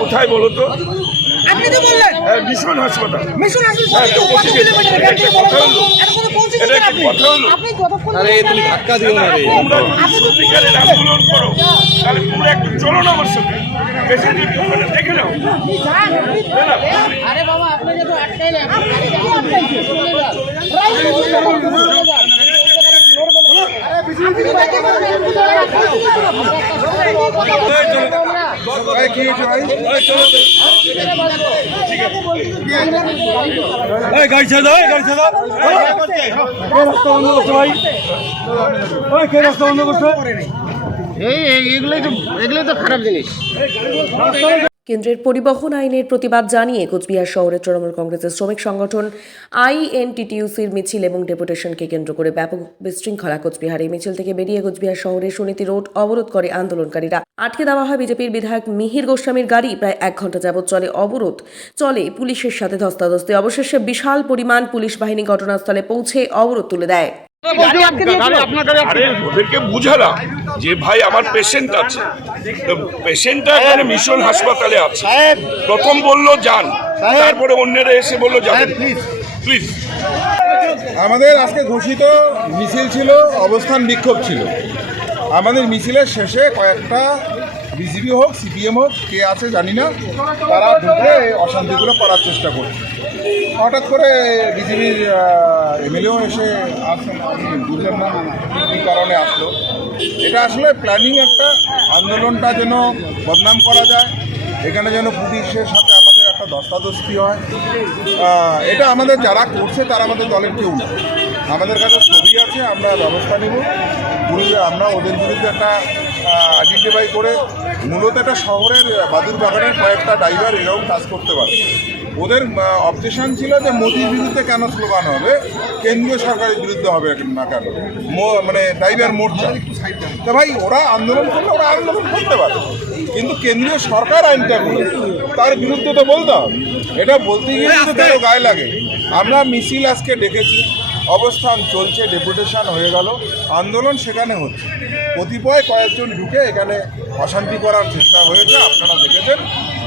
কোথায় বলো তো? আপনি তো বললেন। মিশন হাসপাতাল। মিশন আসলে কত কত কিলোমিটার এখান থেকে বলুন। তো? পৌঁছে আপনি আপনি যতক্ষণ আরে তুমি ধাক্কা দিও না রে। আপনি তো সত্যিকারের আন্দোলন করো তাহলে তোমরা একটু চলো না আমার সাথে পেশেন্টের ওখানে দেখে নাও। আরে বাবা আপনাকে তো আটকাইলে আপনি আটকাইছে এই গাড়ি ছেড়ে দাও এই গাড়ি ছেড়ে দাও। এই, কে করছে? কে রাস্তা বন্ধ করছে? ভাই ওই কে রাস্তা বন্ধ করছে কেন্দ্রের পরিবহন আইনের প্রতিবাদ জানিয়ে কোচবিহার শহরের তৃণমূল কংগ্রেসের শ্রমিক সংগঠন আইএনটিটিউসির মিছিল এবং ডেপুটেশনকে কেন্দ্র করে ব্যাপক বিশৃঙ্খলা কোচবিহার। এই মিছিল থেকে বেরিয়ে কোচবিহার শহরে সুনীতি রোড অবরোধ করে আন্দোলনকারীরা। আটকে দেওয়া হয় বিজেপির বিধায়ক মিহির গোস্বামীর গাড়ি। প্রায় এক ঘণ্টা যাবৎ চলে অবরোধ। চলে পুলিশের সাথে ধস্তাধস্তি। অবশেষে বিশাল পরিমাণ পুলিশ বাহিনী ঘটনাস্থলে পৌঁছে অবরোধ তুলে দেয়। বুঝালাম। যে ভাই আমার পেশেন্ট আছে। পেশেন্টটা এখানে মিশন হাসপাতালে আছে। প্রথম বলল যান। তারপরে অন্যরা এসে বলল যাবেন প্লিজ আমাদের আজকে ঘোষিত মিছিল ছিল অবস্থান বিক্ষোভ ছিল। আমাদের মিছিলের শেষে কয়েকটা বিজেপি হোক সিপিএম হোক কে আছে জানি না তারা ঢুকে অশান্তিগুলো করার চেষ্টা করছে। হঠাৎ করে বিজেপির এমএলএও এসে আসেন। আপনি বুঝলেন না কী কারণে আসলো? এটা আসলে প্ল্যানিং একটা আন্দোলনটা যেন বদনাম করা যায়, এখানে যেন পুলিশের সাথে আমাদের একটা ধস্তাধস্তি হয়। এটা আমাদের যারা করছে, তারা আমাদের দলের কেউ না। আমাদের কাছে ছবি আছে, আমরা ব্যবস্থা নেব। পুরুলিয়া আমরা ওদের বিরুদ্ধে একটা আইডেন্টিফাই করে, মূলত একটা শহরের বাদুর বাগানের কয়েকটা ড্রাইভার এরকম কাজ করতে পারে। ওদের অবজেশন ছিল যে মোদির বিরুদ্ধে কেন স্লোগান হবে? কেন্দ্রীয় সরকারের বিরুদ্ধে হবে না কেন? মো- মানে ড্রাইভার মোর্চা। তো ভাই ওরা আন্দোলন করলে ওরা আন্দোলন করতে পারে। কিন্তু কেন্দ্রীয় সরকার আইনটা তার বিরুদ্ধে তো বলতে হবে। এটা বলতে গিয়ে তারও গায়ে লাগে। আমরা মিছিল আজকে ডেকেছি। অবস্থান চলছে ডেপুটেশন হয়ে গেল। আন্দোলন সেখানে হচ্ছে। কতিপয় কয়েকজন ঢুকে এখানে অশান্তি করার চেষ্টা হয়েছে আপনারা দেখেছেন।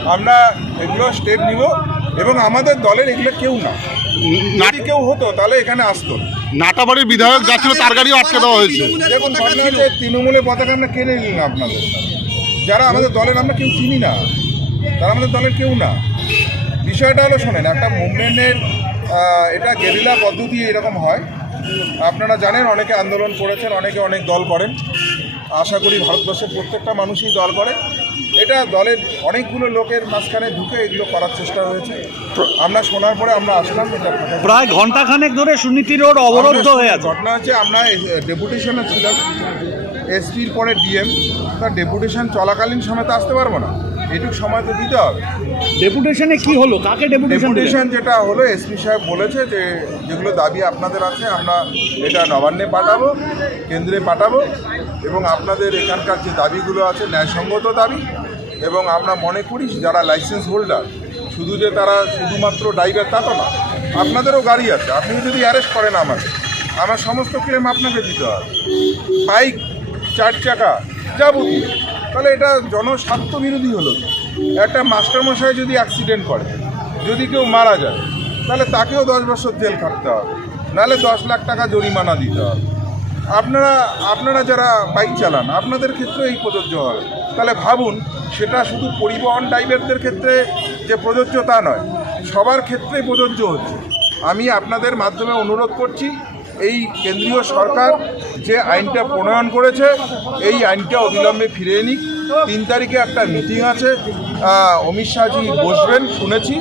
আমরা এগুলো স্টেপ নিব। এবং আমাদের দলের এগুলো কেউ না। যদি কেউ হতো তাহলে এখানে আসতো। না। নাটাবাড়ির বিধায়ক যাচ্ছিল তার গাড়িও আটকে দেওয়া হয়েছে। দেখুন ঘটনা হচ্ছে তৃণমূলের পতাকা আমরা কেনে নিলাম আপনাদের। যারা আমাদের দলের আমরা কেউ চিনি না। তারা আমাদের দলের কেউ না। বিষয়টা হলো শোনেন একটা মুভমেন্টের এটা গেরিলা পদ্ধতি এরকম হয়। আপনারা জানেন অনেকে আন্দোলন করেছেন অনেকে অনেক দল করেন। আশা করি ভারতবর্ষের প্রত্যেকটা মানুষই দল করে। এটা দলের অনেকগুলো লোকের মাঝখানে ঢুকে এগুলো করার চেষ্টা হয়েছে। আমরা শোনার পরে আমরা আসলাম এটা প্রায় ঘন্টাখানেক ধরে সুনীতি রোড অবরুদ্ধ হয়ে আছে। ঘটনা হচ্ছে আমরা ডেপুটেশনে ছিলাম এসপির পরে ডিএম তার ডেপুটেশন চলাকালীন সময় তো আসতে পারব না। এটুকু সময় তো দিতে হবে। ডেপুটেশনে কি হলো? কাকে ডেপুটেশন যেটা হলো এসপি সাহেব বলেছে যে যেগুলো দাবি আপনাদের আছে আমরা এটা নবান্নে পাঠাবো কেন্দ্রে পাঠাবো এবং আপনাদের এখানকার যে দাবিগুলো আছে ন্যায়সঙ্গত দাবি এবং আমরা মনে করি যারা লাইসেন্স হোল্ডার শুধু যে তারা শুধুমাত্র ড্রাইভার তা তো না আপনাদেরও গাড়ি আছে। আপনি যদি অ্যারেস্ট করেন আমাকে আমার সমস্ত ক্লেম আপনাকে দিতে হবে। বাইক চার চাকা যাবতীয়। তাহলে এটা জনস্বার্থ বিরোধী হলো। একটা মাস্টারমশাই যদি অ্যাক্সিডেন্ট করে, যদি কেউ মারা যায়, তাহলে তাকেও দশ বছর জেল খাটতে হবে। নাহলে দশ লাখ টাকা জরিমানা দিতে হবে। আপনারা আপনারা যারা বাইক চালান, আপনাদের ক্ষেত্রে এই প্রযোজ্য হবে। তাহলে ভাবুন, সেটা শুধু পরিবহন ড্রাইভারদের ক্ষেত্রে যে প্রযোজ্য তা নয়, সবার ক্ষেত্রেই প্রযোজ্য হচ্ছে। আমি আপনাদের মাধ্যমে অনুরোধ করছি এই কেন্দ্রীয় সরকার যে আইনটা প্রণয়ন করেছে, এই আইনটা অবিলম্বে ফিরে নিক। তিন তারিখে একটা মিটিং আছে অমিত শাহজি বসবেন, শুনেছি,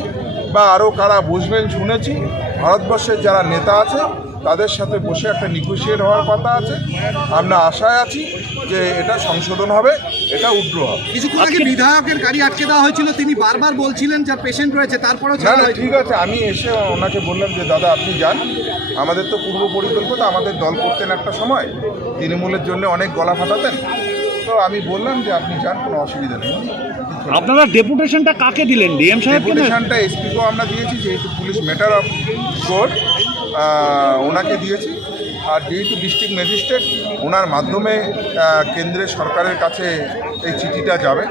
বা আরও কারা বসবেন, শুনেছি। ভারতবর্ষের যারা নেতা আছে তাদের সাথে বসে একটা নিগোসিয়েট হওয়ার কথা আছে। আমরা আশায় আছি যে এটা সংশোধন হবে এটা উড্র হবে। কিছুক্ষণ আগে বিধায়কের গাড়ি আটকে দেওয়া হয়েছিল তিনি বারবার বলছিলেন যার পেশেন্ট রয়েছে তারপরেও না না ঠিক আছে আমি এসে ওনাকে বললাম যে দাদা আপনি যান। আমাদের তো পূর্ব পরিকল্পিত আমাদের দল করতেন একটা সময়। তৃণমূলের জন্য অনেক গলা ফাটাতেন। তো আমি বললাম যে আপনি যান কোনো অসুবিধা নেই। আপনারা ডেপুটেশনটা কাকে দিলেন? ডিএম সাহেব ডেপুটেশনটা এসপিকেও আমরা দিয়েছি যেহেতু পুলিশ ম্যাটার অফ কোর্ট ওনাকে দিয়েছি। আর যেহেতু ডিস্ট্রিক্ট ম্যাজিস্ট্রেট, ওনার মাধ্যমে কেন্দ্রের সরকারের কাছে এই চিঠিটা যাবে।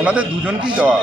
ওনাদের দুজনকেই দেওয়া